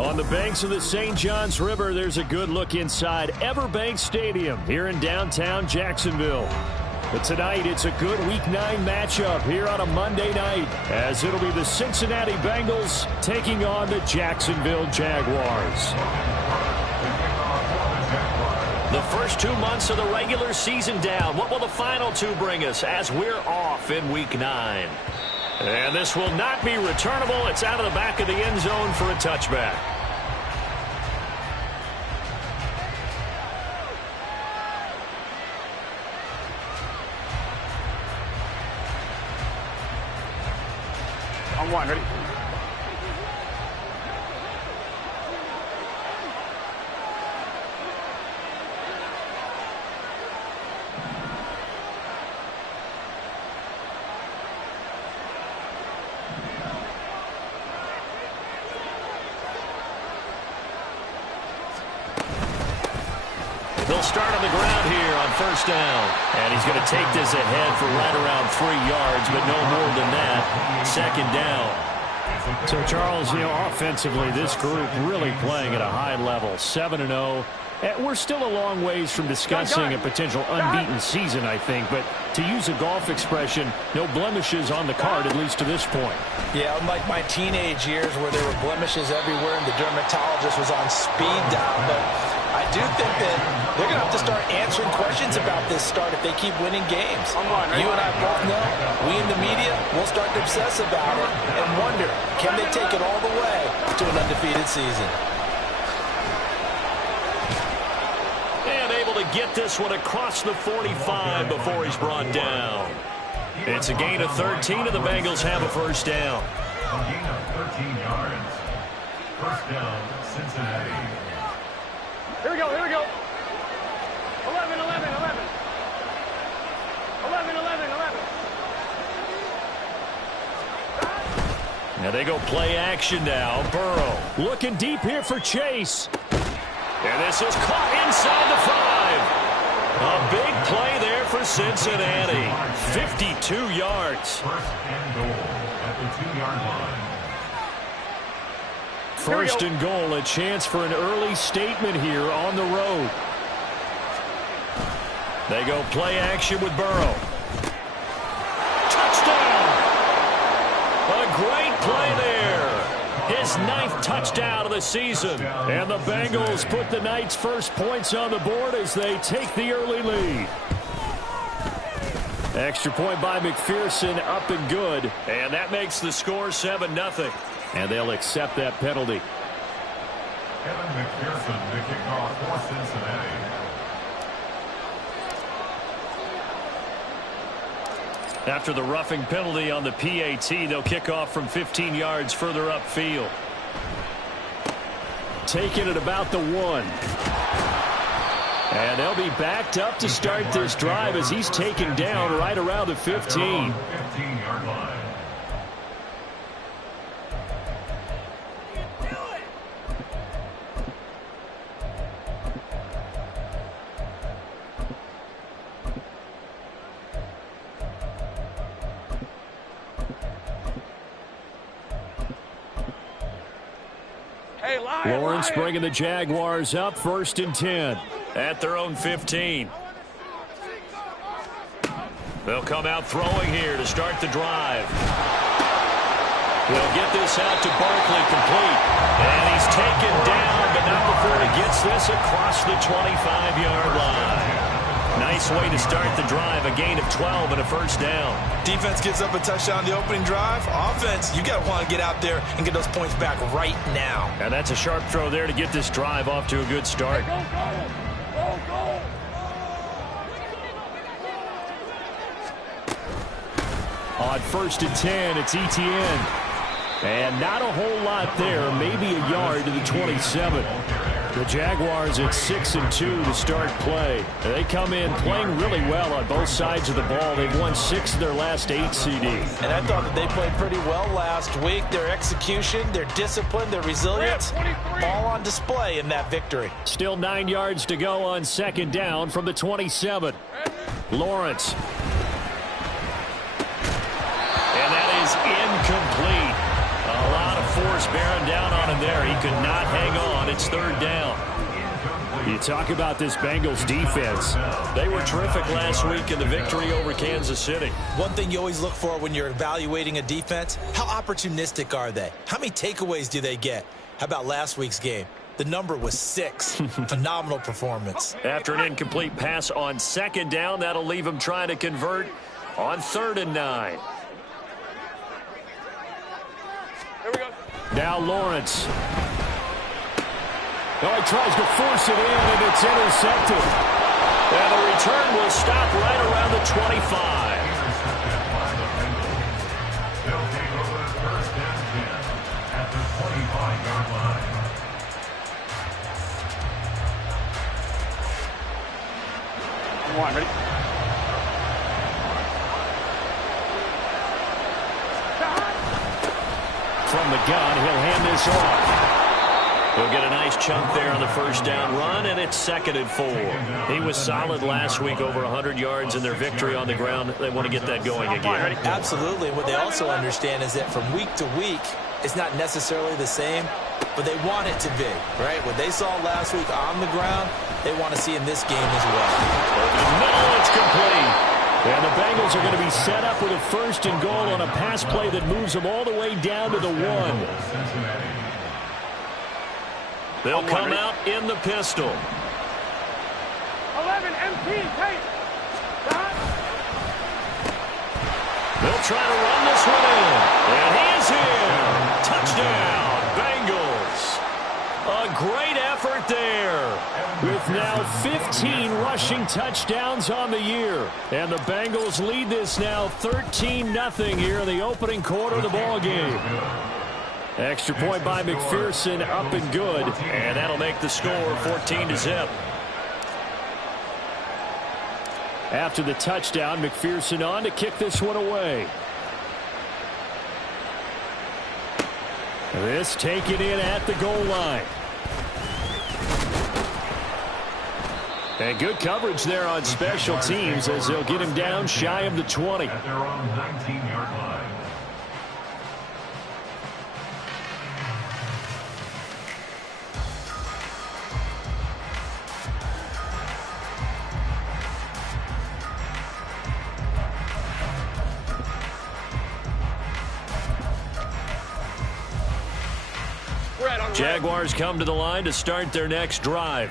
On the banks of the St. Johns River, there's a good look inside Everbank Stadium here in downtown Jacksonville. But tonight, it's a good Week 9 matchup here on a Monday night, as it'll be the Cincinnati Bengals taking on the Jacksonville Jaguars. The first 2 months of the regular season down. What will the final 2 bring us as we're off in Week 9? And this will not be returnable. It's out of the back of the end zone for a touchback. On one, ready? They'll start on the ground here on first down. And he's going to take this ahead for right around 3 yards, but no more than that. Second down. So, Charles, offensively, this group really playing at a high level, 7-0. We're still a long ways from discussing a potential unbeaten season, I think. But to use a golf expression, no blemishes on the card, at least to this point. Yeah, unlike my teenage years where there were blemishes everywhere and the dermatologist was on speed dial. But I do think that they're going to have to start answering questions about this start if they keep winning games. You and I both know, we in the media will start to obsess about it and wonder, can they take it all the way to an undefeated season? And able to get this one across the 45 before he's brought down. It's a gain of 13, and the Bengals have a first down. A gain of 13 yards. First down, Cincinnati. Here we go, here we go. 11, 11, 11. 11, 11, 11. Now they go play action now. Burrow looking deep here for Chase. And this is caught inside the 5. A big play there for Cincinnati. 52 yards. First and goal at the 2-yard line. First and goal, a chance for an early statement here on the road. They go play action with Burrow. Touchdown! A great play there. His 9th touchdown of the season. And the Bengals put the night's first points on the board as they take the early lead. Extra point by McPherson, up and good. And that makes the score 7-0. And they'll accept that penalty. Kevin McPherson, the kickoff for Cincinnati. After the roughing penalty on the PAT, they'll kick off from 15 yards further upfield. Taking it about the 1. And they'll be backed up to start this drive as he's taken down right around the 15. 15-yard line. Lawrence bringing the Jaguars up, 1st and 10 at their own 15. They'll come out throwing here to start the drive. They'll get this out to Barkley, complete. And he's taken down, but not before he gets this across the 25-yard line. Nice way to start the drive, a gain of 12 and a first down. Defense gives up a touchdown the opening drive. Offense, you got to want to get out there and get those points back right now. And that's a sharp throw there to get this drive off to a good start. Go, go. On 1st and 10, it's Etienne. And not a whole lot there, maybe a yard to the 27. The Jaguars at 6-2 to start play. They come in playing really well on both sides of the ball. They've won 6 of their last 8 CDs. And I thought that they played pretty well last week. Their execution, their discipline, their resilience, all on display in that victory. Still 9 yards to go on 2nd down from the 27. Lawrence. And that is incomplete. A lot of force bearing down on him there. He could not hang on. It's third down. You talk about this Bengals defense. They were terrific last week in the victory over Kansas City. One thing you always look for when you're evaluating a defense, how opportunistic are they? How many takeaways do they get? How about last week's game? The number was 6. Phenomenal performance. After an incomplete pass on second down, that'll leave him trying to convert on 3rd and 9. Here we go. Now Lawrence. Oh, he tries to force it in, and it's intercepted. And the return will stop right around the 25. They'll take over first and 10 at the 25-yard line. Come on, ready? From the gun, he'll hand this off. He'll get a nice chunk there on the first down run, and it's 2nd and 4. He was solid last week, over 100 yards in their victory on the ground. They want to get that going again. Absolutely. What they also understand is that from week to week, it's not necessarily the same, but they want it to be, right? What they saw last week on the ground, they want to see in this game as well. Over the middle, it's complete. And the Bengals are going to be set up with a 1st and goal on a pass play that moves them all the way down to the 1. They'll come out in the pistol. 11, MT, tight. They'll try to run this one in. And he's here. Touchdown, Bengals. A great effort there. With now 15 rushing touchdowns on the year. And the Bengals lead this now 13-0 here in the opening quarter of the ball game. Extra point by McPherson, up and good. And that'll make the score 14-0. After the touchdown, McPherson on to kick this one away. This taken in at the goal line. And good coverage there on special teams as they'll get him down shy of the 20. At their own 19-yard line. Jaguars come to the line to start their next drive.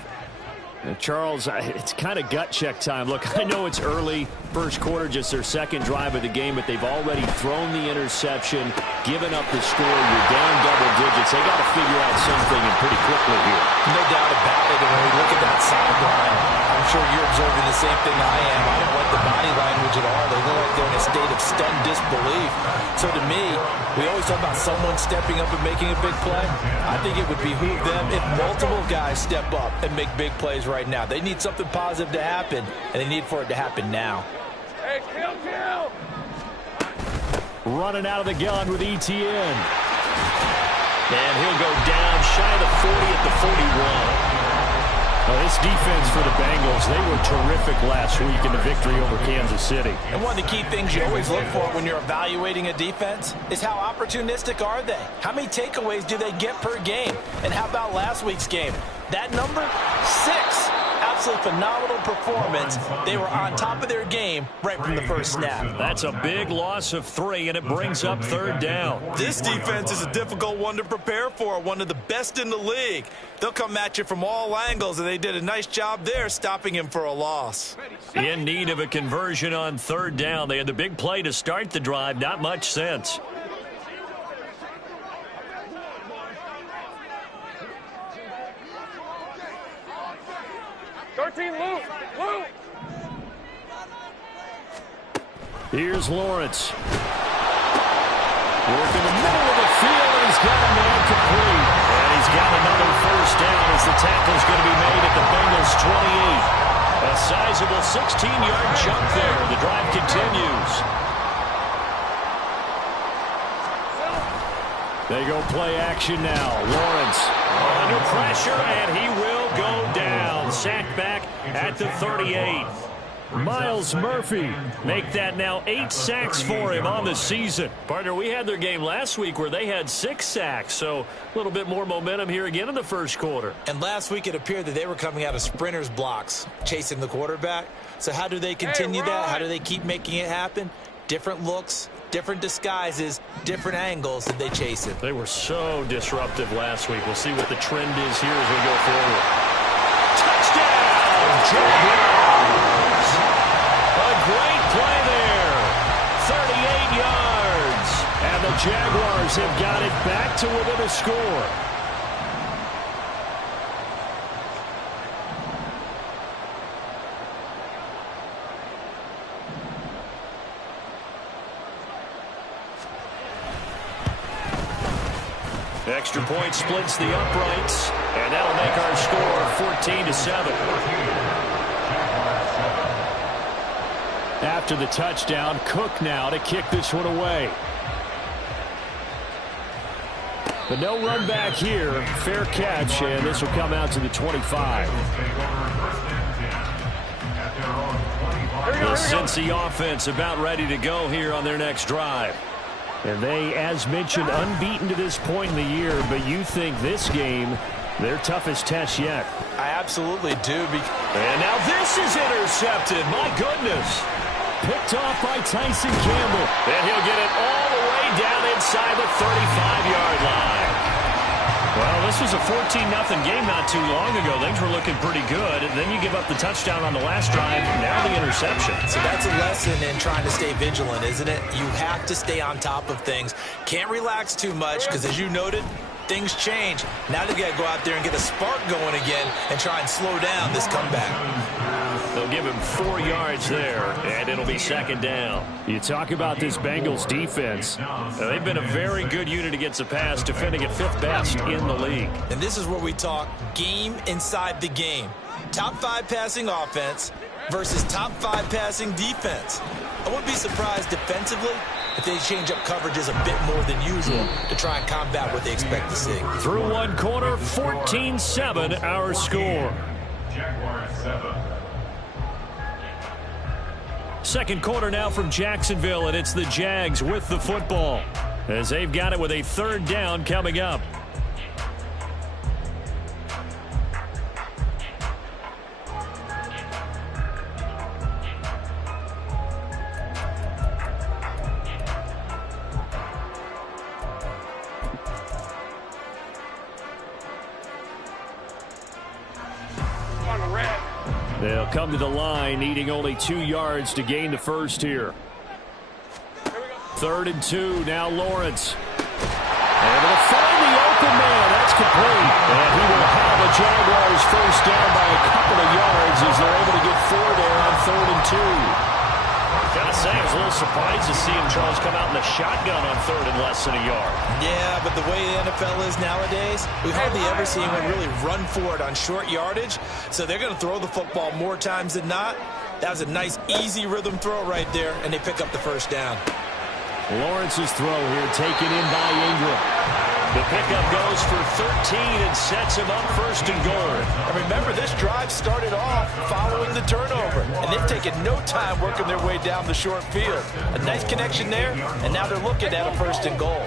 Charles, it's kind of gut check time. Look, I know it's early, first quarter, just their 2nd drive of the game, but they've already thrown the interception, given up the score. You're down double digits. They got to figure out something and pretty quickly here. No doubt about it. And when we look at that sideline, I'm sure you're observing the same thing I am. I don't like the body language at all. They look like they're in a state of stunned disbelief. So to me, we always talk about someone stepping up and making a big play. I think it would behoove them if multiple guys step up and make big plays right now. They need something positive to happen, and they need for it to happen now. Hey, kill. Running out of the gun with ETN. And he'll go down shy of the 40 at the 41. Well, this defense for the Bengals, they were terrific last week in the victory over Kansas City. And one of the key things you always look for when you're evaluating a defense is how opportunistic are they? How many takeaways do they get per game? And how about last week's game? That number, 6. Absolutely phenomenal performance. They were on top of their game right from the first snap. That's a big loss of 3, and it brings up 3rd down. This defense is a difficult one to prepare for, one of the best in the league. They'll come at you from all angles, and they did a nice job there stopping him for a loss. In need of a conversion on 3rd down. They had the big play to start the drive. Not much sense. Luke. Here's Lawrence. Working the middle of the field, and he's got a man complete. And he's got another first down as the tackle's going to be made at the Bengals 28. A sizable 16-yard jump there. The drive continues. They go play action now. Lawrence under pressure, and he will go down. Sacked back at the 38. Miles Murphy. Make that now 8 sacks for him on the season. Partner, we had their game last week where they had 6 sacks, so a little bit more momentum here again in the first quarter. And last week it appeared that they were coming out of sprinters blocks, chasing the quarterback. So how do they continue that? How do they keep making it happen? Different looks, different disguises, different angles that they chase it. They were so disruptive last week. We'll see what the trend is here as we go forward. Touchdown, Jaguars! A great play there. 38 yards. And the Jaguars have got it back to within a score. Extra point splits the uprights, and that'll make our score 14-7. After the touchdown, Cook now to kick this one away. But no run back here. Fair catch, and this will come out to the 25. The Cincy offense about ready to go here on their next drive. And they, as mentioned, unbeaten to this point in the year, but you think this game, their toughest test yet. I absolutely do. And now this is intercepted. My goodness. Picked off by Tyson Campbell. And he'll get it all the way down inside the 35-yard line. Well, this was a 14-0 game not too long ago. Things were looking pretty good. And then you give up the touchdown on the last drive. Now the interception. So that's a lesson in trying to stay vigilant, isn't it? You have to stay on top of things. Can't relax too much because, as you noted, things change. Now they've got to go out there and get a spark going again and try and slow down this comeback. They'll give him 4 yards there, and it'll be second down. You talk about this Bengals defense. They've been a very good unit against the pass, defending at 5th best in the league. And this is where we talk game inside the game. Top 5 passing offense versus top 5 passing defense. I wouldn't be surprised defensively if they change up coverages a bit more than usual to try and combat what they expect to see. Through one quarter, 14-7 our score. Jaguars 7. Second quarter now from Jacksonville, and it's the Jags with the football as they've got it with a 3rd down coming up. They'll come to the line, needing only 2 yards to gain the first here. 3rd and 2, now Lawrence. Able to find the open man. That's complete. And he will have the Jaguars first down by a couple of yards as they're able to get 4 there on 3rd and 2. Gotta say, I was a little surprised to see him, Charles, come out in the shotgun on 3rd and less than a yard. Yeah, but the way the NFL is nowadays, we hardly ever see anyone really run for it on short yardage. So they're going to throw the football more times than not. That was a nice, easy rhythm throw right there, and they pick up the first down. Lawrence's throw here taken in by Ingram. The pickup goes for 13 and sets him up 1st and goal. And remember, this drive started off following the turnover, and they've taken no time working their way down the short field. A nice connection there, and now they're looking at a 1st and goal.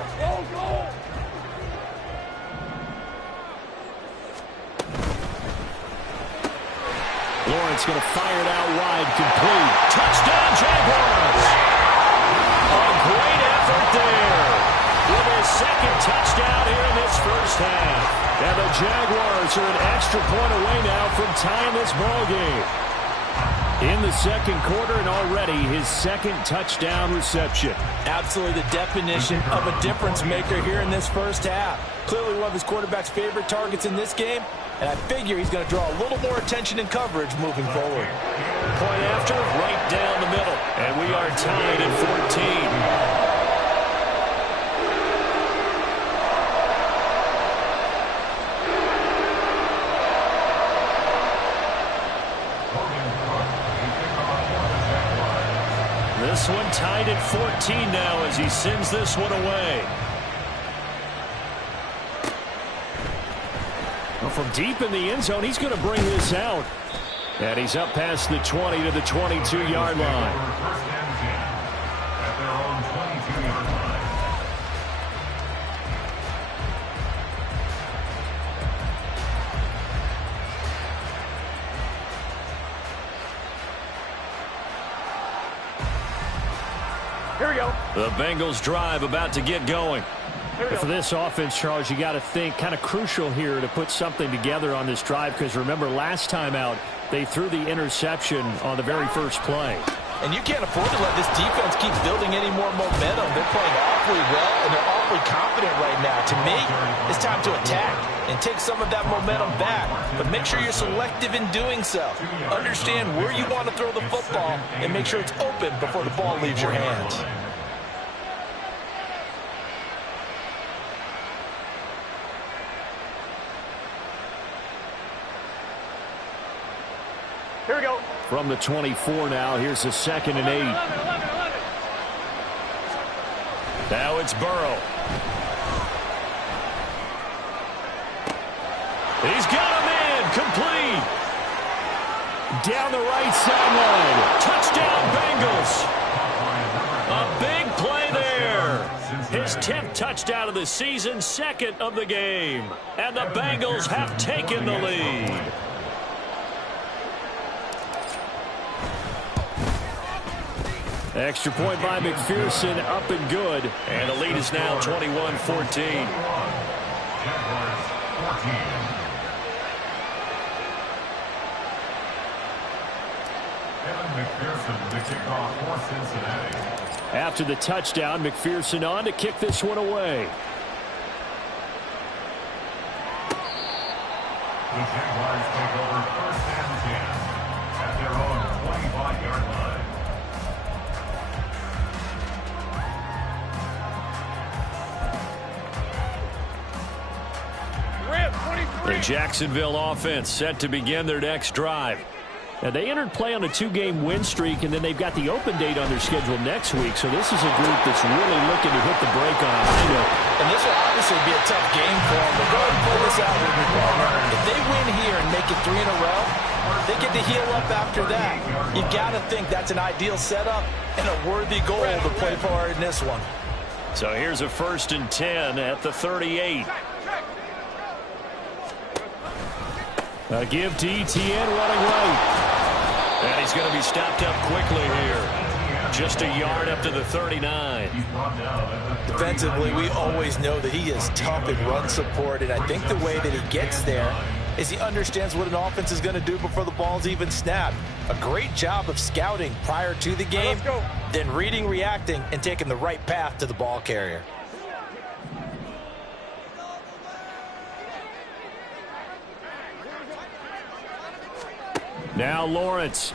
Lawrence going to fire it out wide, complete. Touchdown, Jaguars! A great effort there. With his 2nd touchdown here in this first half. And the Jaguars are an extra point away now from tying this ball game. In the second quarter, and already his 2nd touchdown reception. Absolutely the definition of a difference maker here in this first half. Clearly one of his quarterback's favorite targets in this game, and I figure he's going to draw a little more attention and coverage moving forward. Point after, right down the middle. And we are tied at 14. This one tied at 14 now as he sends this one away. Well, from deep in the end zone, he's going to bring this out. And he's up past the 20 to the 22-yard line. First and 10 at their own 22-yard line. Here we go. The Bengals drive about to get going. For this offense, Charles, you got to think kind of crucial here to put something together on this drive, because remember last time out they threw the interception on the very first play. And you can't afford to let this defense keep building any more momentum. They're playing awfully well, and they're awfully confident right now. To me, it's time to attack and take some of that momentum back. But make sure you're selective in doing so. Understand where you want to throw the football and make sure it's open before the ball leaves your hands. Here we go. From the 24 now, here's the 2nd and 8. 11. Now it's Burrow. He's got him in, complete. Down the right sideline. Touchdown, Bengals. A big play there. His 10th touchdown of the season, 2nd of the game. And the Bengals have taken the lead. Extra point by McPherson, up and good. And the lead is now 21-14. Jaguars 14. Evan McPherson to kick off for Cincinnati. After the touchdown, McPherson on to kick this one away. The Jaguars take over 1st and 10 at their own 25-yard line. The Jacksonville offense set to begin their next drive. Now, they entered play on a 2-game win streak, and then they've got the open date on their schedule next week. So this is a group that's really looking to hit the brake on a high note. And this will obviously be a tough game for them, but go ahead and play this out with me, partner. If they win here and make it 3 in a row, they get to heal up after that. You've got to think that's an ideal setup and a worthy goal to play for in this one. So here's a 1st and 10 at the 38. A give to Etienne running right. And he's going to be stopped up quickly here. Just a yard up to the 39. Defensively, we always know that he is tough in run support, and I think the way that he gets there is he understands what an offense is going to do before the ball's even snapped. A great job of scouting prior to the game, then reading, reacting, and taking the right path to the ball carrier. Now Lawrence.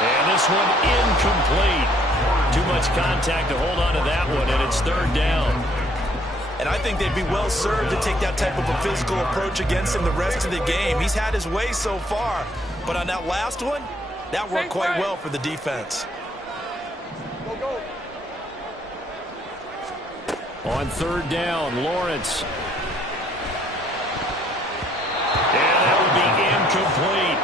And this one incomplete. Too much contact to hold on to that one, and it's 3rd down. And I think they'd be well served to take that type of a physical approach against him the rest of the game. He's had his way so far, but on that last one, that worked quite well for the defense. On 3rd down, Lawrence. And that would be incomplete.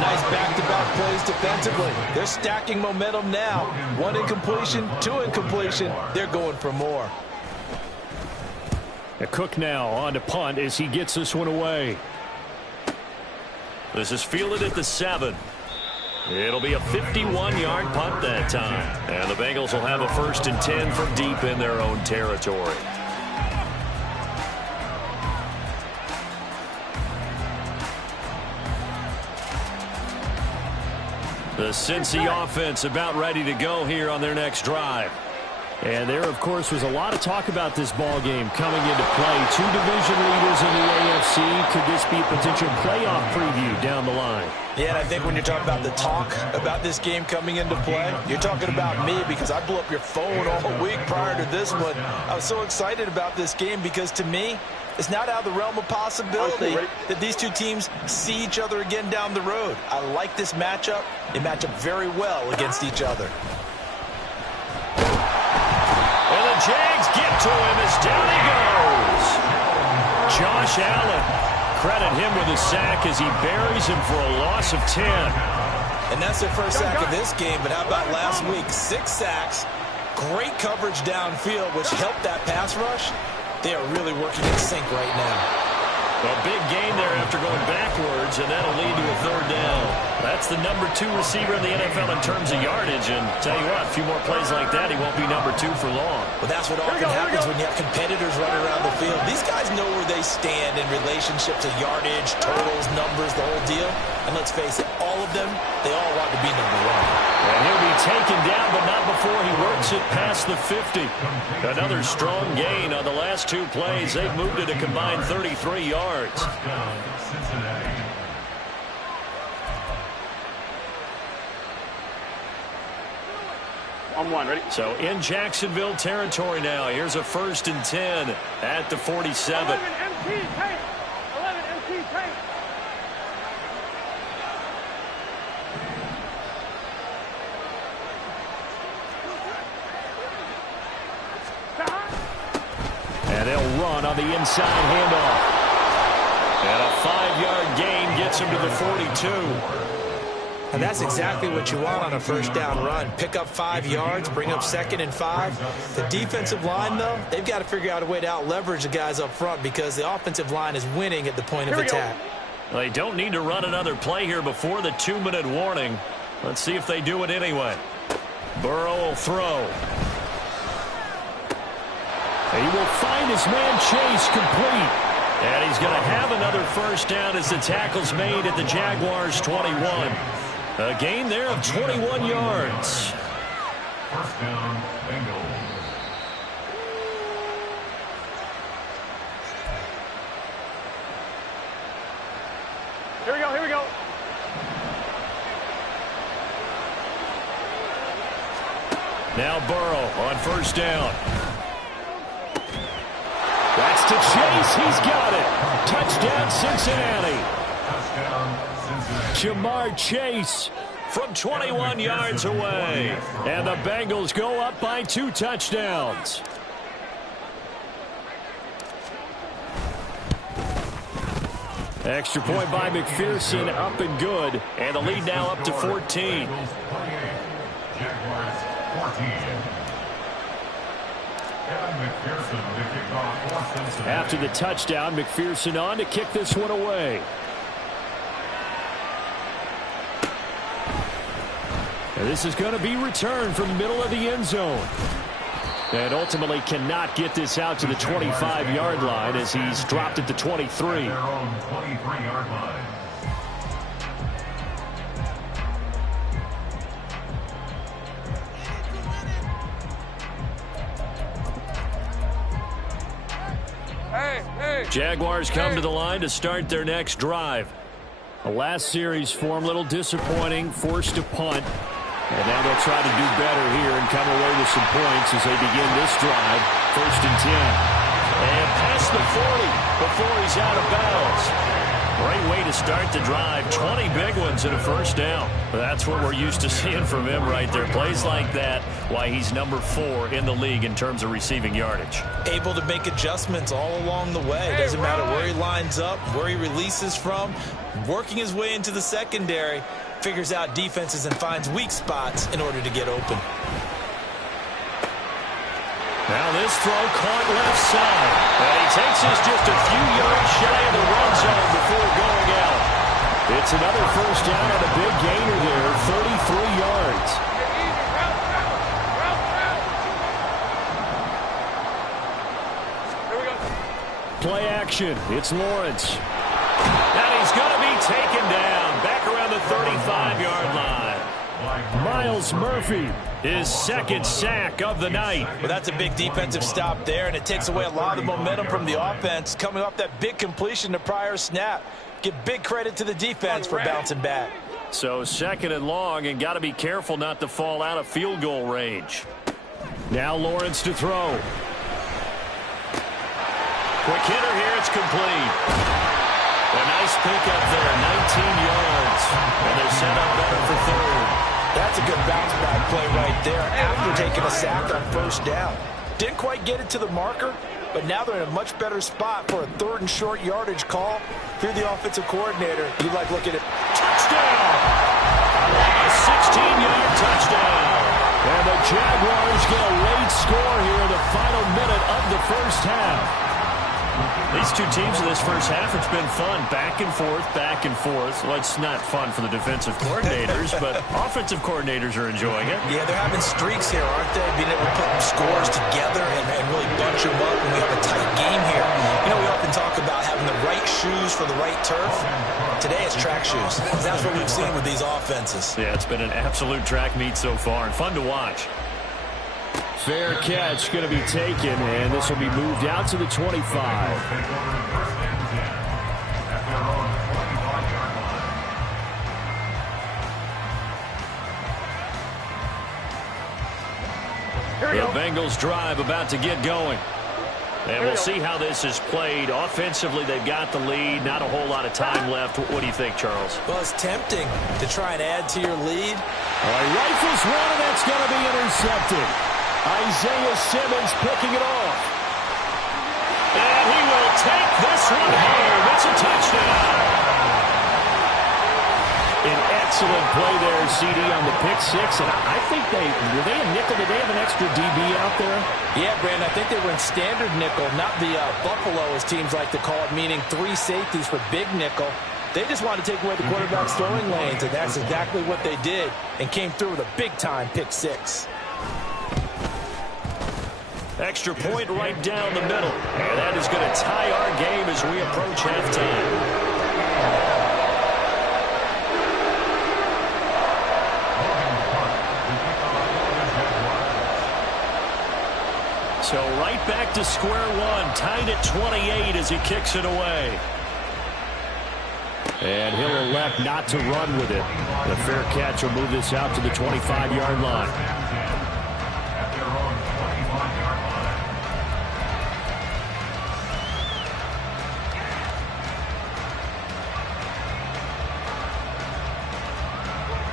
Nice back-to-back plays defensively. They're stacking momentum now. 1 incompletion, 2 incompletion. They're going for more. Cook now on to punt as he gets this one away. This is fielded at the 7. It'll be a 51-yard punt that time. And the Bengals will have a 1st and 10 from deep in their own territory. The Cincy offense about ready to go here on their next drive. And there, of course, was a lot of talk about this ball game coming into play. 2 division leaders in the AFC. Could this be a potential playoff preview down the line? Yeah, and I think when you're talking about the talk about this game coming into play, you're talking about me because I blew up your phone all week prior to this one. I was so excited about this game because, to me, it's not out of the realm of possibility that these two teams see each other again down the road. I like this matchup. They match up very well against each other. And the Jags get to him as down he goes. Josh Allen credit him with a sack as he buries him for a loss of 10. And that's their first sack of this game, but how about last week? 6 sacks, great coverage downfield, which helped that pass rush. They are really working in sync right now. A big gain there after going backwards, and that'll lead to a 3rd down. That's the number 2 receiver in the NFL in terms of yardage, and tell you what, a few more plays like that, he won't be number 2 for long. Well, that's what often happens when you have competitors running around the field. These guys know where they stand in relationship to yardage, totals, numbers, the whole deal. And let's face it, all of them, they all want to be number 1. And he'll be taken down, but not before he works it past the 50. Another strong gain on the last 2 plays. They've moved it a combined 33 yards. Cincinnati. On 1, ready? So in Jacksonville territory now. Here's a 1st and 10 at the 47. 11 MT tank. 11 MT tank. And they'll run on the inside handoff. And a 5-yard gain gets him to the 42. And that's exactly what you want on a 1st down run. Pick up 5 yards, bring up 2nd and 5. The defensive line, though, they've got to figure out a way to out-leverage the guys up front because the offensive line is winning at the point of attack. Well, they don't need to run another play here before the 2-minute warning. Let's see if they do it anyway. Burrow will throw. He will find his man Chase complete. And he's going to have another 1st down as the tackle's made at the Jaguars' 21. A gain there of 21 yards. 1st down, Bengals. Here we go, here we go. Now Burrow on 1st down. That's to Chase. He's got it. Touchdown, Cincinnati. Touchdown, Cincinnati. Jamar Chase from 21 yards away. And the Bengals go up by 2 touchdowns. Extra point by McPherson, up and good. And the lead now up to 14. Bengals 28, Jaguars 14. After the touchdown, McPherson on to kick this one away. And this is going to be returned from the middle of the end zone. And ultimately cannot get this out to the 25-yard line as he's dropped at the 23. Their own 23-yard line. Jaguars come to the line to start their next drive. The last series for him, a little disappointing, forced to punt. And now they'll try to do better here and come away with some points as they begin this drive. 1st and 10. And past the 40 before he's out of bounds. Great way to start the drive. 20 big ones and a 1st down. That's what we're used to seeing from him right there. Plays like that, why he's number 4 in the league in terms of receiving yardage. Able to make adjustments all along the way. Doesn't matter where he lines up, where he releases from. Working his way into the secondary. Figures out defenses and finds weak spots in order to get open. Now this throw caught left side. And he takes us just a few yards shy of the red zone before going out. It's another 1st down and a big gainer there, 33 yards. Here we go. Play action. It's Lawrence. And he's going to be taken down back around the 35-yard line. Myles Murphy, his 2nd sack of the night. Well, that's a big defensive stop there, and it takes away a lot of the momentum from the offense coming off that big completion to prior snap. Give big credit to the defense for bouncing back. So 2nd and long, and got to be careful not to fall out of field goal range. Now Lawrence to throw. Quick hitter here, it's complete. A nice pickup there, 19 yards. And they're set up better for 3rd. That's a good bounce-back play right there after taking a sack on 1st down. Didn't quite get it to the marker, but now they're in a much better spot for a 3rd and short yardage call. If you're the offensive coordinator, you like looking at Touchdown! A 16-yard touchdown. And the Jaguars get a late score here in the final minute of the first half. These two teams in this first half, it's been fun. Back and forth, back and forth. Well, it's not fun for the defensive coordinators, but offensive coordinators are enjoying it. Yeah, they're having streaks here, aren't they? Being able to put scores together and really bunch them up when we have a tight game here. You know, we often talk about having the right shoes for the right turf. Today it's track shoes. That's what we've seen with these offenses. Yeah, it's been an absolute track meet so far and fun to watch. Fair catch going to be taken, and this will be moved out to the 25. The Bengals drive about to get going. And we'll see how this is played. Offensively, they've got the lead. Not a whole lot of time left. What do you think, Charles? Well, it's tempting to try and add to your lead. All right, rifles one, and that's going to be intercepted. Isaiah Simmons picking it off. And he will take this one home. It's a touchdown. An excellent play there, CD, on the pick six. And I think were they in nickel? Did they have an extra DB out there? Yeah, Brandon, I think they were in standard nickel, not the Buffalo, as teams like to call it, meaning 3 safeties for big nickel. They just wanted to take away the quarterback's throwing lanes, and that's exactly what they did, and came through with a big-time pick six. Extra point right down the middle. And that is going to tie our game as we approach halftime. So right back to square one. Tied at 28 as he kicks it away. And he'll elect not to run with it. The fair catch will move this out to the 25-yard line.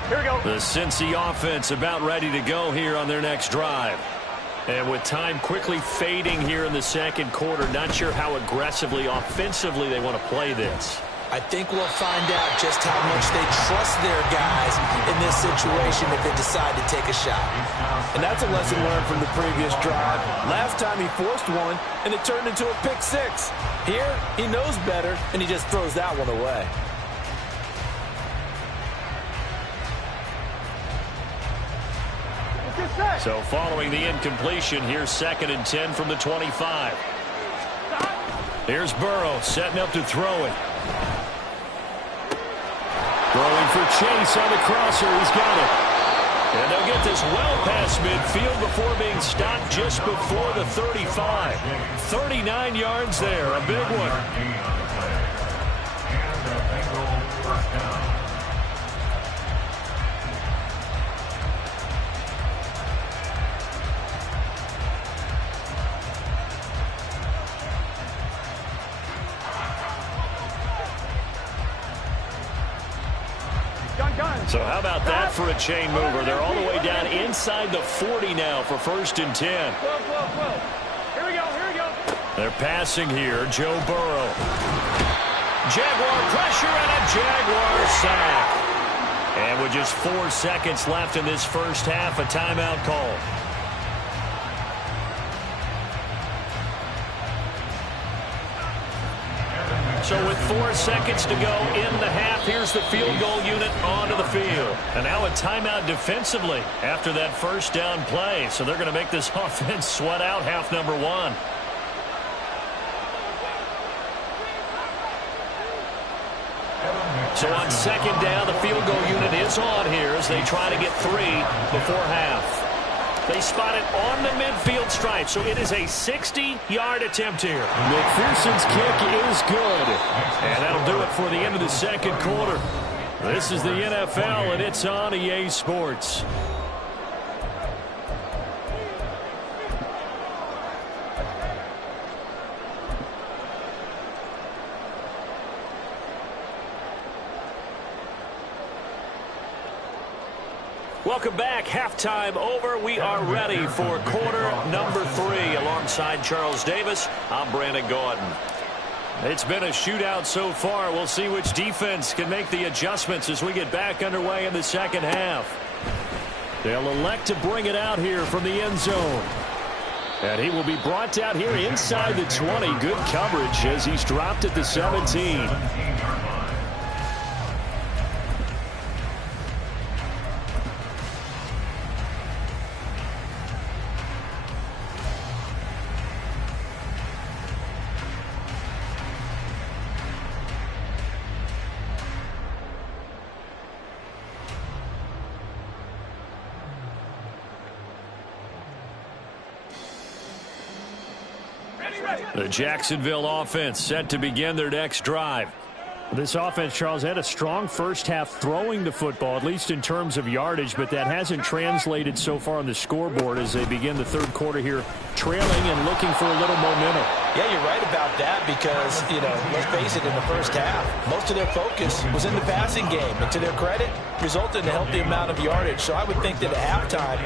Here we go. The Cincy offense about ready to go here on their next drive. And with time quickly fading here in the second quarter, not sure how aggressively, offensively they want to play this. I think we'll find out just how much they trust their guys in this situation if they decide to take a shot. And that's a lesson learned from the previous drive. Last time he forced one, and it turned into a pick six. Here, he knows better, and he just throws that one away. So following the incompletion, here's 2nd and 10 from the 25. Here's Burrow setting up to throw it. Throwing for Chase on the crosser. He's got it. And they'll get this well past midfield before being stopped just before the 35. 39 yards there, a big one. So how about that for a chain mover? They're all the way down inside the 40 now for 1st and 10. Here we go, here we go. They're passing here, Joe Burrow. Jaguar pressure and a Jaguar sack. And with just 4 seconds left in this first half, a timeout call. So with 4 seconds to go in the half, here's the field goal unit onto the field. And now a timeout defensively after that first down play. So they're going to make this offense sweat out half number 1. So on 2nd down, the field goal unit is on here as they try to get 3 before half. They spot it on the midfield stripe, so it is a 60-yard attempt here. McPherson's kick is good. And that'll do it for the end of the second quarter. This is the NFL, and it's on EA Sports. Welcome back. Halftime over. We are ready for quarter number 3. Alongside Charles Davis, I'm Brandon Gaudin. It's been a shootout so far. We'll see which defense can make the adjustments as we get back underway in the second half. They'll elect to bring it out here from the end zone. And he will be brought out here inside the 20. Good coverage as he's dropped at the 17. The Jacksonville offense set to begin their next drive. This offense, Charles, had a strong first half throwing the football, at least in terms of yardage, but that hasn't translated so far on the scoreboard as they begin the third quarter here, trailing and looking for a little momentum. Yeah, you're right about that because, let's face it, in the first half, most of their focus was in the passing game. And to their credit, resulted in a healthy amount of yardage. So I would think that at halftime,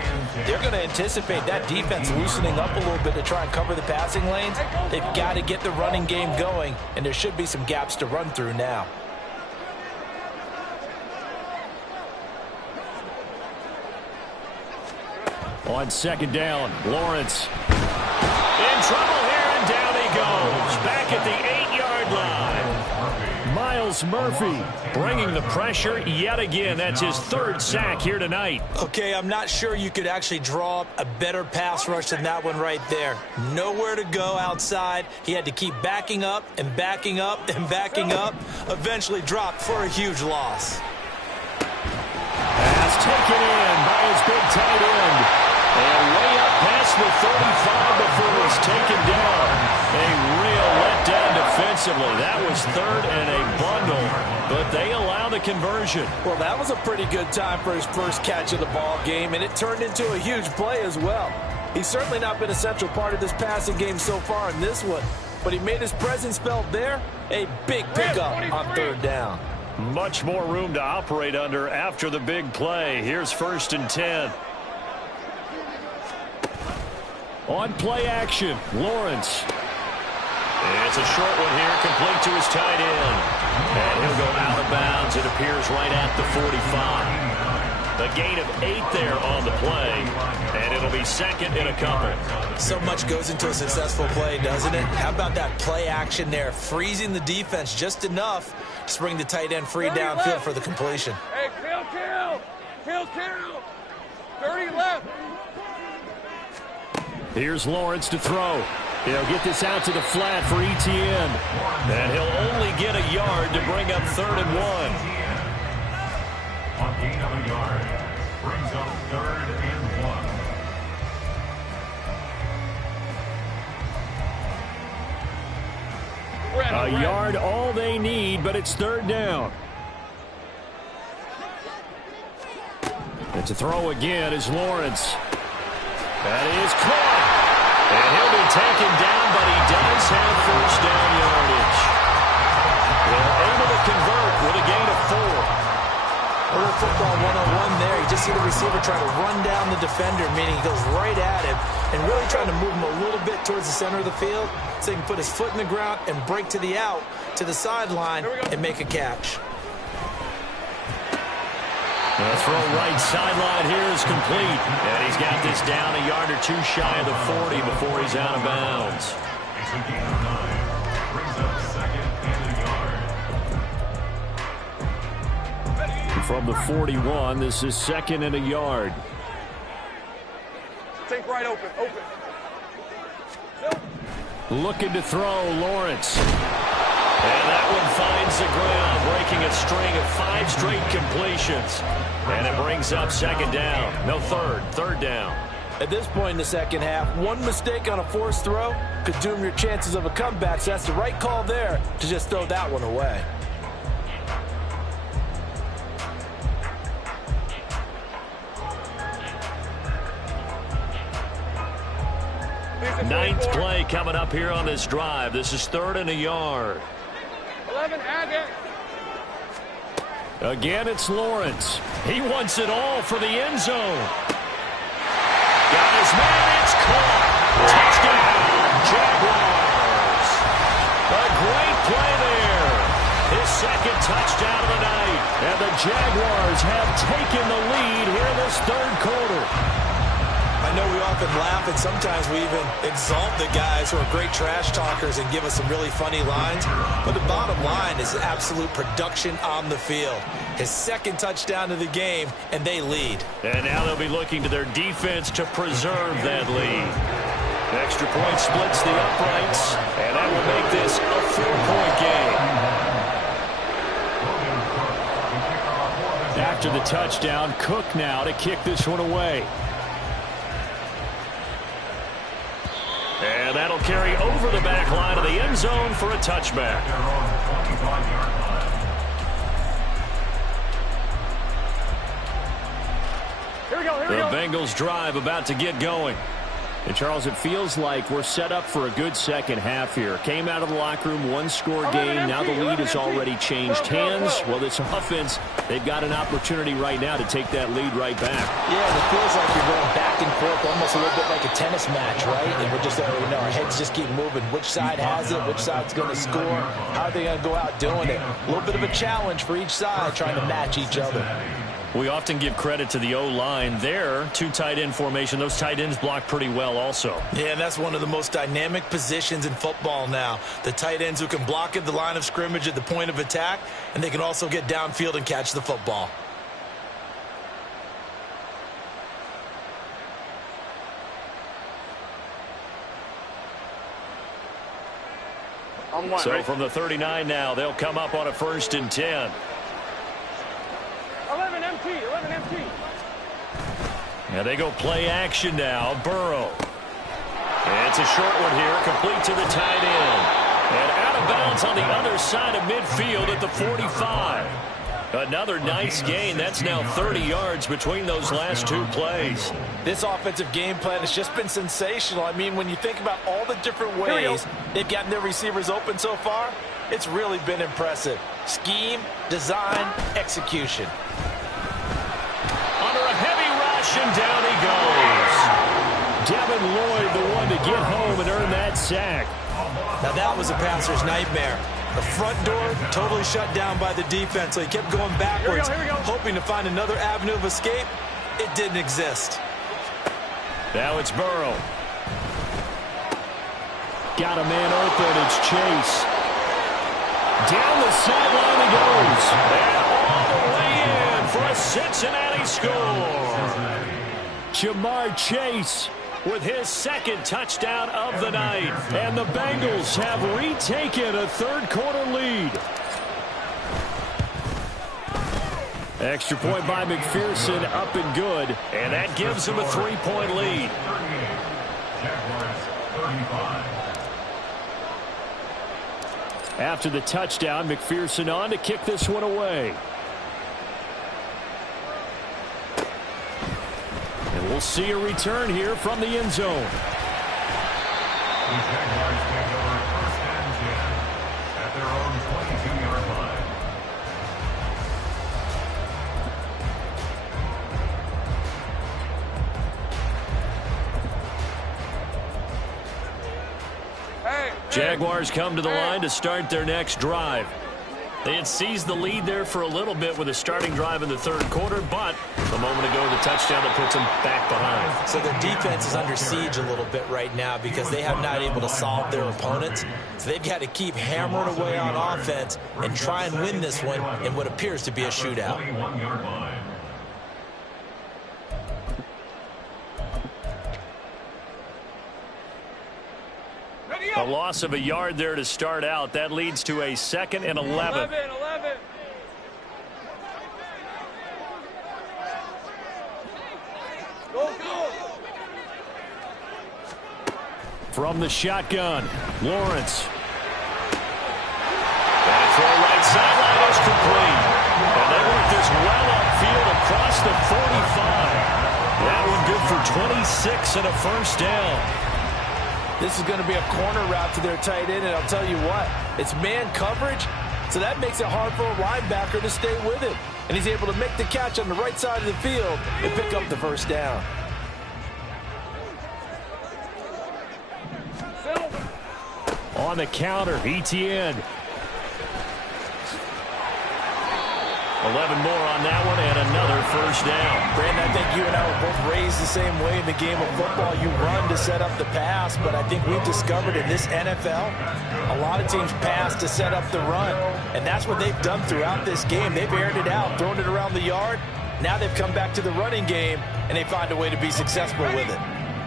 they're going to anticipate that defense loosening up a little bit to try and cover the passing lanes. They've got to get the running game going, and there should be some gaps to run through now. On second down, Lawrence. In trouble here, and down he goes. Back at the 8-yard line. Myles Murphy bringing the pressure yet again. That's his third sack here tonight. Okay, I'm not sure you could actually draw up a better pass rush than that one right there. Nowhere to go outside. He had to keep backing up and backing up and backing up. Eventually dropped for a huge loss. Pass taken in by his big tight end. And way up past the 35 before it's taken down. A real letdown defensively. That was third and a bundle, but they allow the conversion. Well, that was a pretty good time for his first catch of the ball game, and it turned into a huge play as well. He's certainly not been a central part of this passing game so far in this one, but he made his presence felt there. A big pickup on third down. Much more room to operate under after the big play. Here's 1st and 10. On play action, Lawrence. It's a short one here, complete to his tight end. And he'll go out of bounds, it appears, right at the 45. A gain of 8 there on the play, and it'll be second and a couple. So much goes into a successful play, doesn't it? How about that play action there, freezing the defense just enough to bring the tight end free downfield for the completion. Hey, kill. 30 left. Here's Lawrence to throw. He'll get this out to the flat for Etienne. And he'll only get a yard to bring up 3rd and 1. On gain of a yard, brings up 3rd and 1. A yard all they need, but it's 3rd down. And to throw again is Lawrence. That is caught. And he'll be taken down, but he does have 1st down yardage. They're able to convert with a gain of 4. A little football 101 there. You just see the receiver try to run down the defender, meaning he goes right at him and really trying to move him a little bit towards the center of the field so he can put his foot in the ground and break to the out, to the sideline, and make a catch. The throw right sideline here is complete. And he's got this down a yard or 2 shy of the 40 before he's out of bounds. It's a gain of 9. Brings up 2nd and a yard. From the 41, this is 2nd and a yard. Think right open. Looking to throw, Lawrence. And that one finds the ground, breaking a string of 5 straight completions. And it brings up 2nd down. No, 3rd down. At this point in the second half, one mistake on a forced throw could doom your chances of a comeback. So that's the right call there to just throw that one away. Ninth play coming up here on this drive. This is 3rd and a yard. 11, add it. Again, it's Lawrence. He wants it all for the end zone. Got his man. It's caught. Touchdown, Jaguars. A great play there. His second touchdown of the night. And the Jaguars have taken the lead here in this third quarter. I know we often laugh, and sometimes we even exalt the guys who are great trash talkers and give us some really funny lines. But the bottom line is absolute production on the field. His second touchdown of the game, and they lead. And now they'll be looking to their defense to preserve that lead. Extra point splits the uprights, and that will make this a 4-point game. After the touchdown, Cook now to kick this one away. And that'll carry over the back line of the end zone for a touchback. Here we go, here we go. The Bengals drive about to get going. And, Charles, it feels like we're set up for a good second half here. Came out of the locker room, one-score game. Now the lead has already changed hands. Well, this offense, they've got an opportunity right now to take that lead right back. Yeah, and it feels like you're going back and forth, almost a little bit like a tennis match, right? And we're just, our heads just keep moving. Which side has it? Which side's going to score? How are they going to go out doing it? A little bit of a challenge for each side, trying to match each other. We often give credit to the O-line there. Two tight end formation. Those tight ends block pretty well also. Yeah, and that's one of the most dynamic positions in football now. The tight ends who can block at the line of scrimmage at the point of attack, and they can also get downfield and catch the football. So from the 39 now, they'll come up on a 1st and 10. 11 MT. Now they go play action now. Burrow. It's a short one here, complete to the tight end. And out of bounds on the other side of midfield at the 45. Another nice gain. That's now 30 yards between those last two plays. This offensive game plan has just been sensational. I mean, when you think about all the different ways they've gotten their receivers open so far, it's really been impressive. Scheme, design, execution. Under a heavy rush, and down he goes. Devin Lloyd, the one to get home and earn that sack. Now that was a passer's nightmare. The front door totally shut down by the defense, so he kept going backwards, hoping to find another avenue of escape. It didn't exist. Now it's Burrow. Got a man open. It's Chase. Down the sideline he goes. And all the way in for a Cincinnati score. Jamar Chase with his second touchdown of the night. And the Bengals have retaken a third-quarter lead. Extra point by McPherson, up and good. And that gives him a 3-point lead. After the touchdown, McPherson on to kick this one away. And we'll see a return here from the end zone. The Jaguars take over 1st and 10 at their own 22-yard line. Jaguars come to the line to start their next drive. They had seized the lead there for a little bit with a starting drive in the third quarter, but a moment ago the touchdown that puts them back behind. So their defense is under siege a little bit right now because they have not able to solve their opponents. So they've got to keep hammering away on offense and try and win this one in what appears to be a shootout. 21-yard line. A loss of a yard there to start out. That leads to a 2nd and 11. 11. Go. From the shotgun, Lawrence. That throw right sideline is complete. And they work this well upfield across the 45. That one good for 26 and a first down. This is going to be a corner route to their tight end, and I'll tell you what, it's man coverage, So that makes it hard for a linebacker to stay with it. And he's able to make the catch on the right side of the field and pick up the first down. On the counter, ETN. 11 more on that one and another first down. Brandon, I think you and I were both raised the same way in the game of football. You run to set up the pass, but I think we've discovered in this NFL, a lot of teams pass to set up the run. And that's what they've done throughout this game. They've aired it out, thrown it around the yard. Now they've come back to the running game, and they find a way to be successful with it.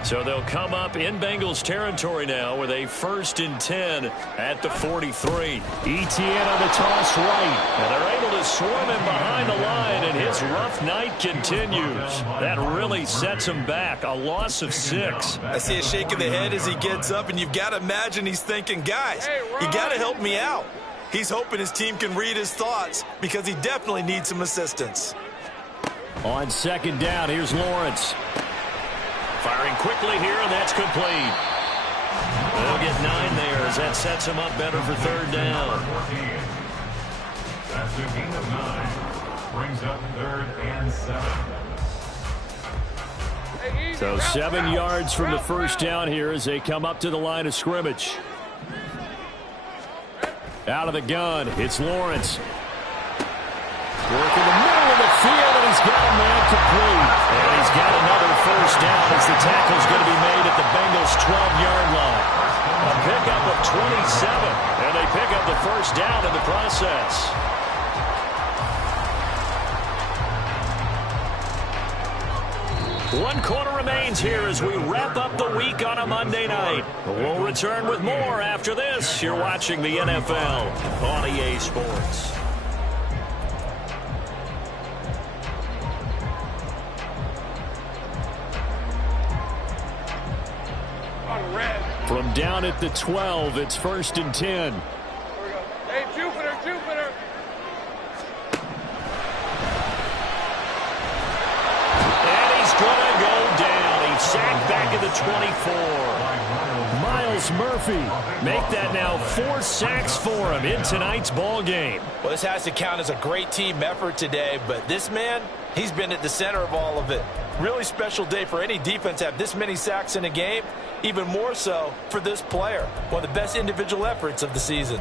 So they'll come up in Bengals territory now with a 1st and 10 at the 43. ETN on the toss right. And they're able to swarm him behind the line, and his rough night continues. That really sets him back. A loss of 6. I see a shake of the head as he gets up, and you've got to imagine he's thinking, guys, you got to help me out. He's hoping his team can read his thoughts because he definitely needs some assistance. On 2nd down, here's Lawrence. Firing quickly here, and that's complete. They'll get 9 there as that sets him up better for 3rd down. That's a gain of 9. Brings up 3rd and 7. So 7 yards from the first down here as they come up to the line of scrimmage. Out of the gun, it's Lawrence. Working the middle of the field, and he's got a man complete. And he's got another first down as the tackle's going to be made at the Bengals' 12-yard line. A pickup of 27, and they pick up the first down in the process. One quarter remains here as we wrap up the week on a Monday night. We'll return with more after this. You're watching the NFL on EA Sports. From down at the 12, it's 1st and 10. Hey, Jupiter. And he's going to go down. He's sacked back at the 24. Miles Murphy make that now 4 sacks for him in tonight's ball game. Well, this has to count as a great team effort today, but this man, he's been at the center of all of it. Really special day for any defense to have this many sacks in a game, even more so for this player. One of the best individual efforts of the season.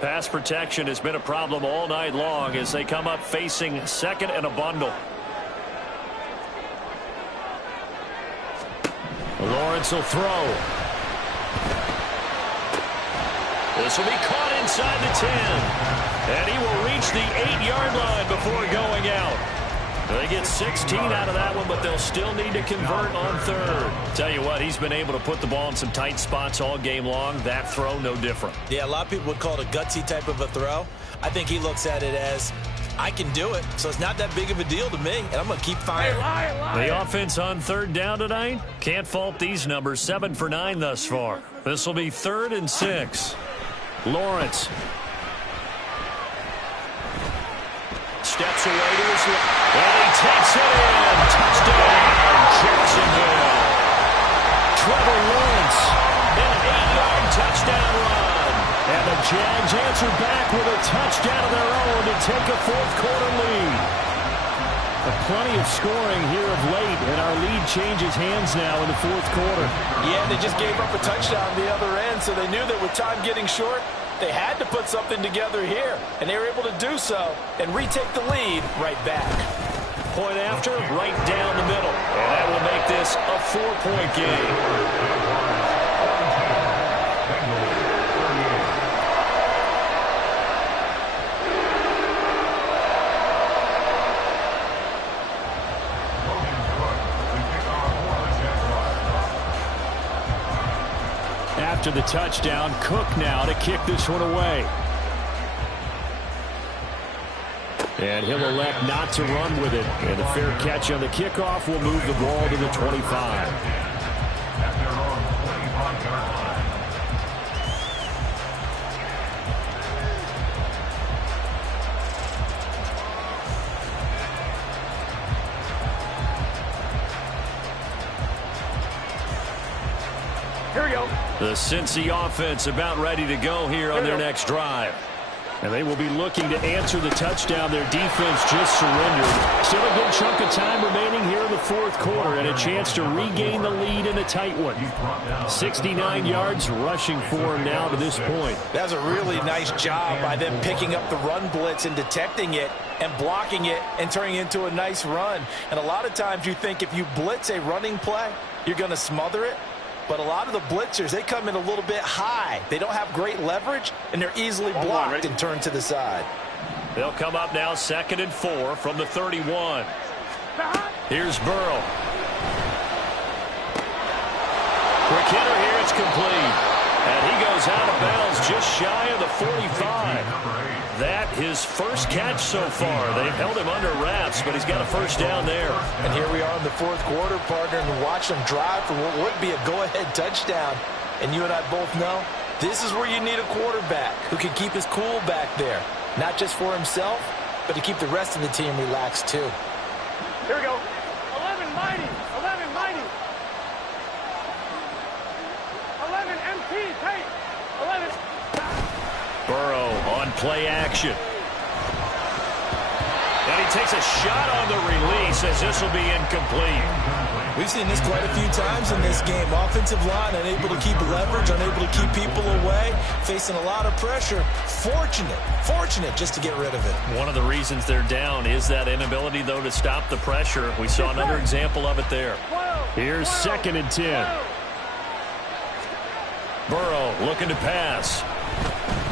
Pass protection has been a problem all night long as they come up facing 2nd and a bundle. Lawrence will throw. This will be caught inside the 10. And he will reach the 8-yard line before going out. They get 16 out of that one, but they'll still need to convert on 3rd. Tell you what, he's been able to put the ball in some tight spots all game long. That throw, no different. Yeah, a lot of people would call it a gutsy type of a throw. I think he looks at it as, I can do it, so it's not that big of a deal to me, and I'm going to keep firing. The offense on 3rd down tonight, can't fault these numbers. 7 for 9 thus far. This will be 3rd and 6. Lawrence. Steps away to his left. And he takes it in. Touchdown, Jacksonville. Trevor Lawrence. An 8-yard touchdown run. And the Jags answer back with a touchdown of their own to take a 4th quarter lead. Plenty of scoring here of late, and our lead changes hands now in the 4th quarter. Yeah, they just gave up a touchdown on the other end, so they knew that with time getting short, they had to put something together here, and they were able to do so and retake the lead right back. Point after, right down the middle. And that will make this a 4-point game. After the touchdown, Cook now to kick this one away. And he'll elect not to run with it. And a fair catch on the kickoff will move the ball to the 25. At their own 25-yard line. Here Here we go. The Cincy offense about ready to go here on their next drive. And they will be looking to answer the touchdown. Their defense just surrendered. Still a good chunk of time remaining here in the fourth quarter and a chance to regain the lead in a tight one. 69 yards rushing for him now to this point. That was a really nice job by them picking up the run blitz and detecting it and blocking it and turning it into a nice run. And a lot of times you think if you blitz a running play, you're going to smother it. But a lot of the blitzers, they come in a little bit high. They don't have great leverage, and they're easily blocked and turned to the side. They'll come up now 2nd and 4 from the 31. Here's Burrow. Quick hitter here, it's complete. And he goes out of bounds just shy of the 45. That his first catch so far. They've held him under wraps, but he's got a first down there. And here we are in the fourth quarter, partner, and watch them drive for what would be a go-ahead touchdown. And you and I both know this is where you need a quarterback who can keep his cool back there. Not just for himself, but to keep the rest of the team relaxed too. Here we go. 11 mighty. 11 mighty. 11 MT. Take. 11. Burrow on play action. And he takes a shot on the release as this will be incomplete. We've seen this quite a few times in this game. Offensive line unable to keep leverage, unable to keep people away, facing a lot of pressure. Fortunate just to get rid of it. One of the reasons they're down is that inability, though, to stop the pressure. We saw another example of it there. Here's 2nd and 10. Burrow looking to pass.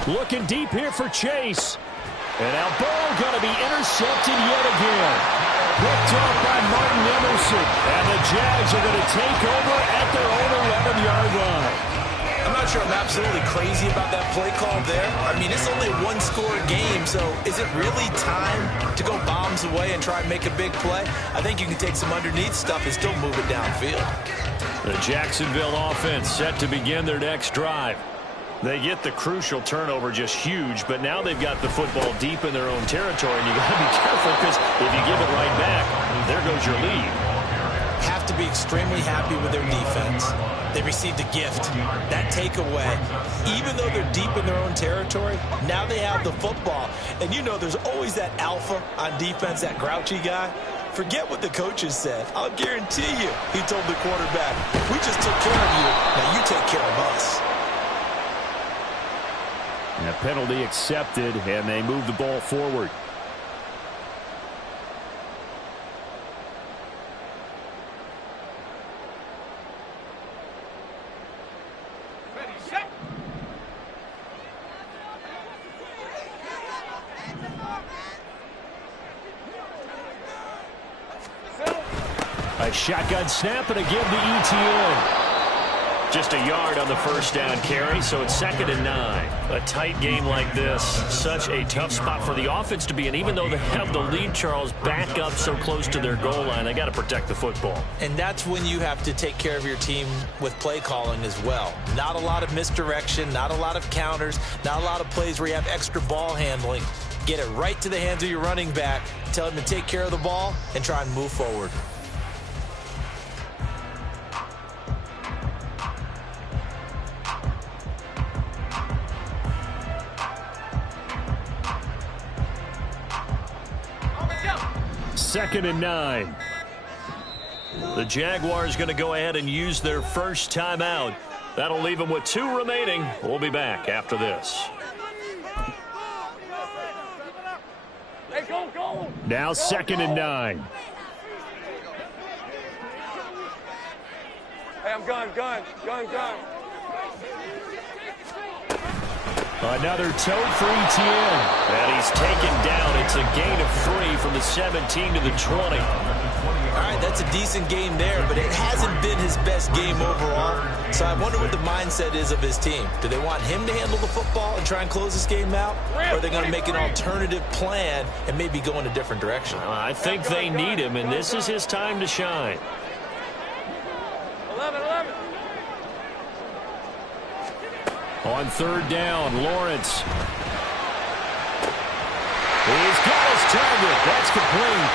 Looking deep here for Chase. And now Burrow going to be intercepted yet again. Picked off by Martin Emerson. And the Jags are going to take over at their own 11-yard line. I'm not sure I'm absolutely crazy about that play call there. I mean, it's only a one-score game, so is it really time to go bombs away and try and make a big play? I think you can take some underneath stuff and still move it downfield. The Jacksonville offense set to begin their next drive. They get the crucial turnover, just huge, but now they've got the football deep in their own territory, and you got to be careful because if you give it right back, there goes your lead. Have to be extremely happy with their defense. They received a gift. That takeaway, even though they're deep in their own territory, now they have the football. And you know there's always that alpha on defense, that grouchy guy. Forget what the coaches said. I'll guarantee you, he told the quarterback, we just took care of you, now you take care of us. And a penalty accepted, and they move the ball forward. Ready, set. A shotgun snap and a give to ETN. Just a yard on the first down carry, so it's 2nd and 9. A tight game like this, such a tough spot for the offense to be in. Even though they have the lead, Charles, back up so close to their goal line, they got to protect the football. And that's when you have to take care of your team with play calling as well. Not a lot of misdirection, not a lot of counters, not a lot of plays where you have extra ball handling. Get it right to the hands of your running back, tell him to take care of the ball, and try and move forward. Second and 9. The Jaguars going to go ahead and use their first timeout. That'll leave them with 2 remaining. We'll be back after this. Hey, go. Now 2nd and 9. Hey, I'm gun. Another toe for ETN. And he's taken down. It's a gain of 3 from the 17 to the 20. All right, that's a decent game there, but it hasn't been his best game overall. So I wonder what the mindset is of his team. Do they want him to handle the football and try and close this game out? Or are they going to make an alternative plan and maybe go in a different direction? I think they need him, and this is his time to shine. 11. On 3rd down, Lawrence. He's got his target. That's complete.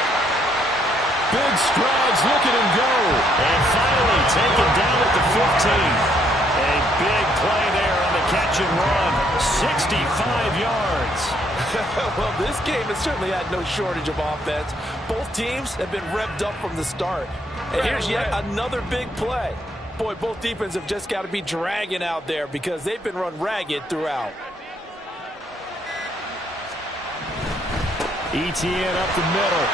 Big strides. Look at him go. And finally taken down at the 15. And 65 yards. Well, this game has certainly had no shortage of offense. Both teams have been revved up from the start. And here's yet another big play. Boy, both defenses have just got to be dragging out there because they've been run ragged throughout. Etienne up the middle.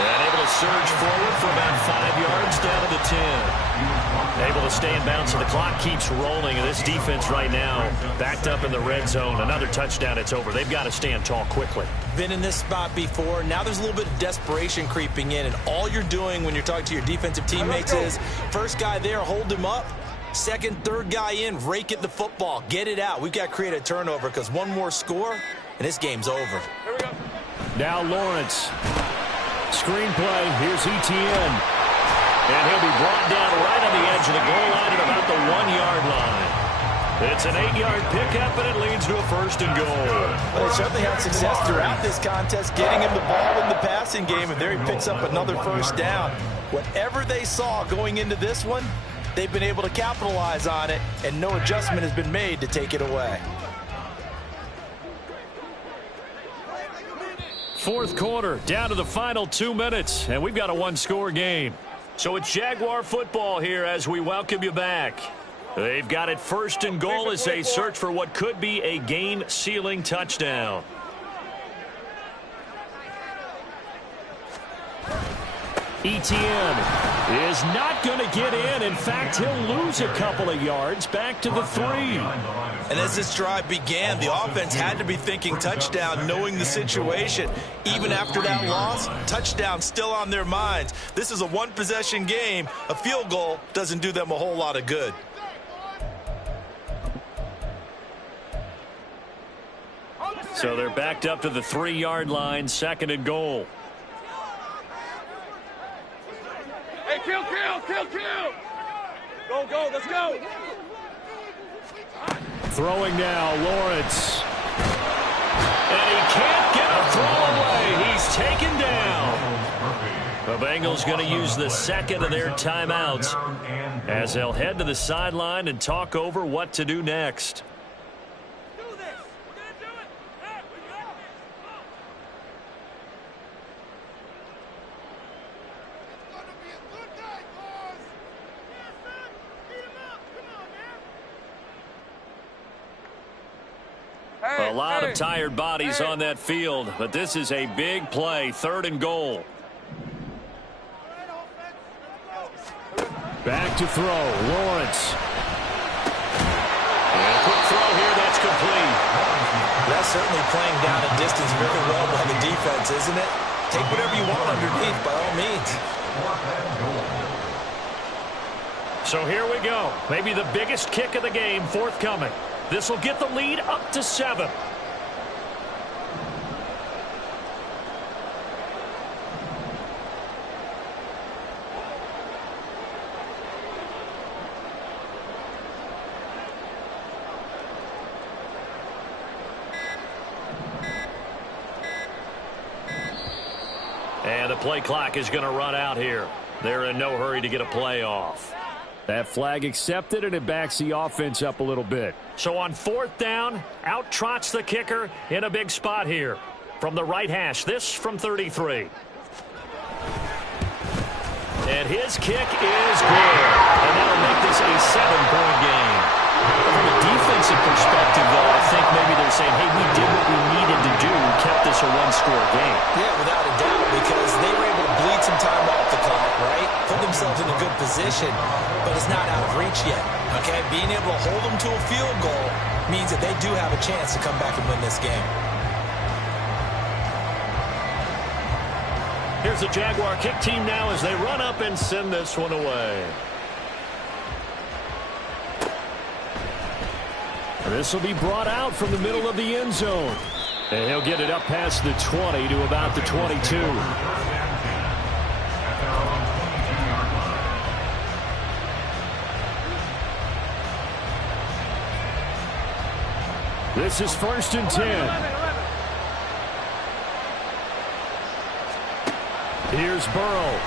And able to surge forward for about 5 yards down to the 10. Able to stay in bounds, so the clock keeps rolling. And this defense right now backed up in the red zone. Another touchdown, it's over. They've got to stand tall quickly. Been in this spot before. Now there's a little bit of desperation creeping in. And all you're doing when you're talking to your defensive teammates is, first guy there, hold him up. Second, third guy in, rake at the football. Get it out. We've got to create a turnover because one more score, and this game's over. Here we go. Now Lawrence. Screenplay. Here's Etienne. And he'll be brought down right on the edge of the goal line at about the 1-yard line. It's an 8-yard pickup, and it leads to a first and goal. Well, they certainly had success throughout this contest, getting him the ball in the passing game, and there he picks up another first down. Whatever they saw going into this one, they've been able to capitalize on it, and no adjustment has been made to take it away. Fourth quarter, down to the final 2 minutes, and we've got a one-score game. So it's Jaguar football here as we welcome you back. They've got it first and goal as they search for what could be a game-sealing touchdown. Etienne is not going to get in. In fact, he'll lose a couple of yards back to the 3. And as this drive began, the offense had to be thinking touchdown, knowing the situation. Even after that loss, touchdown still on their minds. This is a one-possession game. A field goal doesn't do them a whole lot of good. So they're backed up to the 3-yard line, second and goal. Hey, kill. Go, let's go. Throwing now, Lawrence. And he can't get a throw away. He's taken down. The Bengals going to use the second of their timeouts as they'll head to the sideline and talk over what to do next. A lot of tired bodies on that field, but this is a big play, third and goal. Back to throw, Lawrence. And a quick throw here, that's complete. That's certainly playing down a distance very well by the defense, isn't it? Take whatever you want underneath, by all means. So here we go. Maybe the biggest kick of the game forthcoming. This will get the lead up to 7. And the play clock is going to run out here. They're in no hurry to get a play off. That flag accepted, and it backs the offense up a little bit. So on fourth down, out trots the kicker in a big spot here. From the right hash, this from 33. And his kick is good. And that'll make this a 7-point game. From a defensive perspective, though, I think maybe they're saying, hey, we did what we needed to do, kept this a one-score game. Yeah, without a doubt, because they were able to bleed some time off the clock, right? Put themselves in a good position, but it's not out of reach yet, okay? Being able to hold them to a field goal means that they do have a chance to come back and win this game. Here's the Jaguar kick team now as they run up and send this one away. This will be brought out from the middle of the end zone. And he'll get it up past the 20 to about the 22. This is first and 10. Here's Burrow.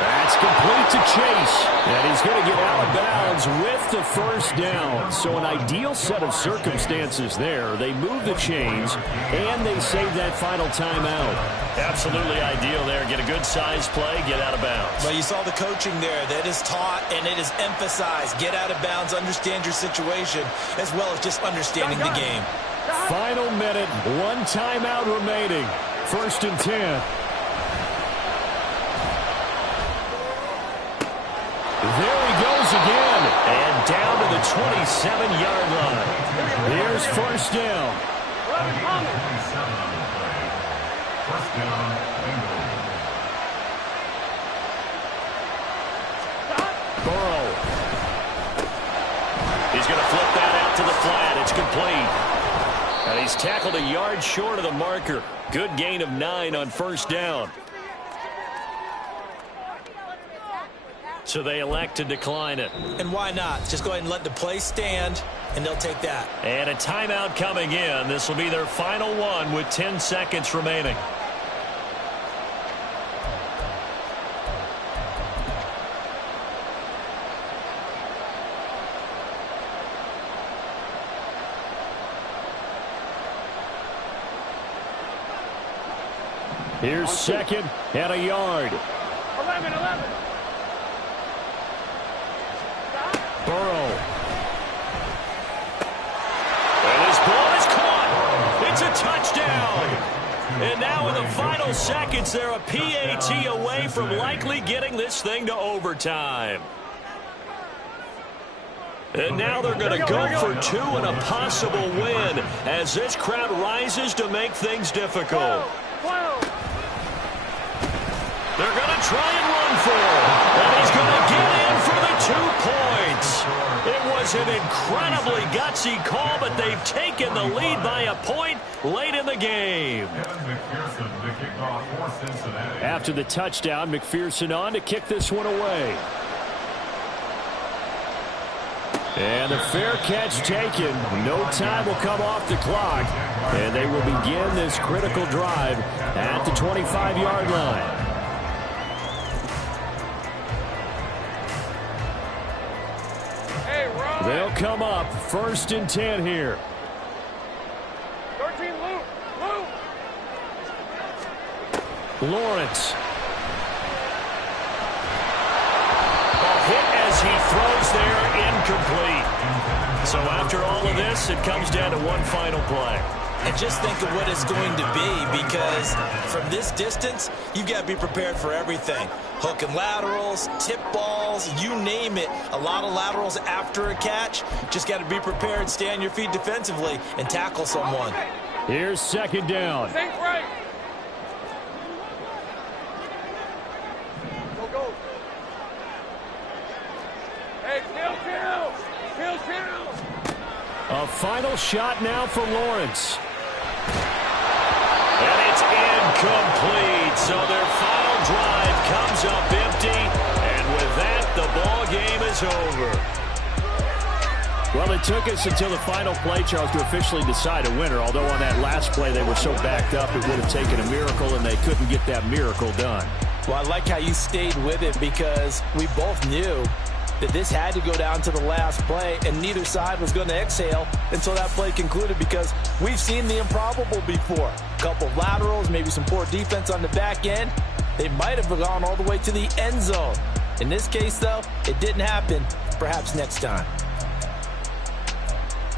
That's complete to Chase. And he's going to get out bounds with the first down. So an ideal set of circumstances there. They move the chains, and they save that final timeout. Absolutely ideal there. Get a good size play, get out of bounds. Well, you saw the coaching there. That is taught and it is emphasized. Get out of bounds, understand your situation, as well as just understanding the game. Final minute, one timeout remaining. 1st and 10. There he goes again. And down to the 27-yard line. Here's 1st down. 27 on the play. 1st down, Bengals. Burrow. He's going to flip that out to the flat. It's complete. And he's tackled a yard short of the marker. Good gain of 9 on 1st down. So they elect to decline it. And why not? Just go ahead and let the play stand, and they'll take that. And a timeout coming in. This will be their final one with 10 seconds remaining. Here's 2nd and a yard. 11. Burrow. And this ball is caught. It's a touchdown. And now in the final seconds, they're a PAT away from likely getting this thing to overtime. And now they're going to go for 2 and a possible win as this crowd rises to make things difficult. They're going to try and run for it. And he's going to get in for the 2 points. It was an incredibly gutsy call, but they've taken the lead by a point late in the game. After the touchdown, McPherson on to kick this one away. And the fair catch taken. No time will come off the clock. And they will begin this critical drive at the 25-yard line. They'll come up 1st and 10 here. 13, Luke. Lawrence. A hit as he throws there, incomplete. So after all of this, it comes down to one final play. And just think of what it's going to be, because from this distance, you've got to be prepared for everything. Hook and laterals, tip balls, you name it. A lot of laterals after a catch. Just got to be prepared, stay on your feet defensively, and tackle someone. Here's 2nd down. Think right. Go. Hey, kill. A final shot now for Lawrence. And it's incomplete. So their final drive comes up empty. And with that, the ball game is over. Well, it took us until the final play, Charles, to officially decide a winner. Although on that last play they were so backed up, it would have taken a miracle, and they couldn't get that miracle done. Well, I like how you stayed with it, because we both knew that this had to go down to the last play, and neither side was going to exhale until that play concluded, because we've seen the improbable before. A couple of laterals, maybe some poor defense on the back end. They might have gone all the way to the end zone. In this case, though, it didn't happen. Perhaps next time.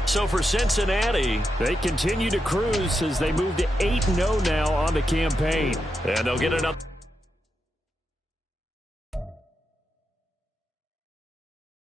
So for Cincinnati, they continue to cruise as they move to 8-0 now on the campaign. and they'll get it up.